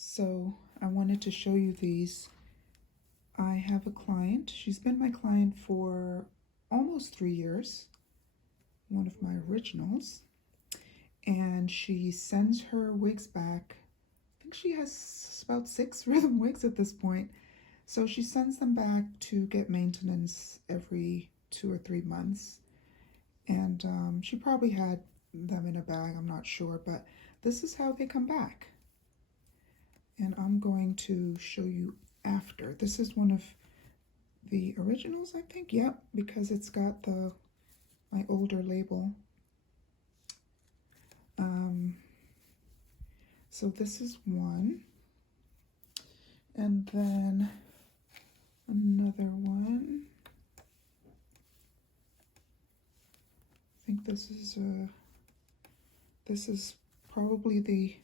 So I wanted to show you these. I have a client. She's been my client for almost 3 years, one of my originals. And she sends her wigs back. I think she has about 6 rhythm wigs at this point. So she sends them back to get maintenance every 2 or 3 months. And she probably had them in a bag, I'm not sure, but this is how they come back. And I'm going to show you after. This is one of the originals, I think. Yep, because it's got my older label. So this is one, and then another one. I think this is probably the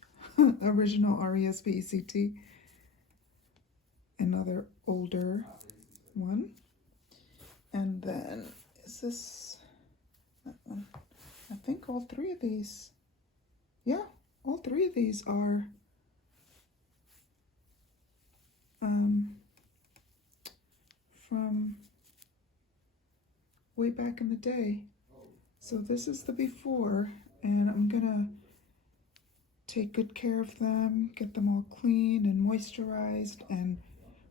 original RESPECT. Another older one, and then is this that one? I think all 3 of these, yeah, all 3 of these are from way back in the day. So this is the before, and I'm gonna take good care of them, get them all clean and moisturized and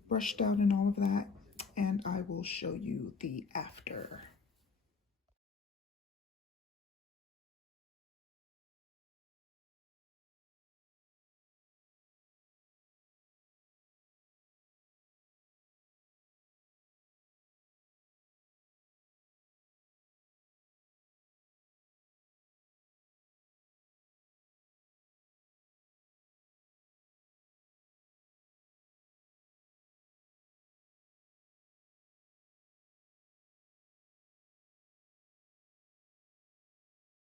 brushed out and all of that, and I will show you the after.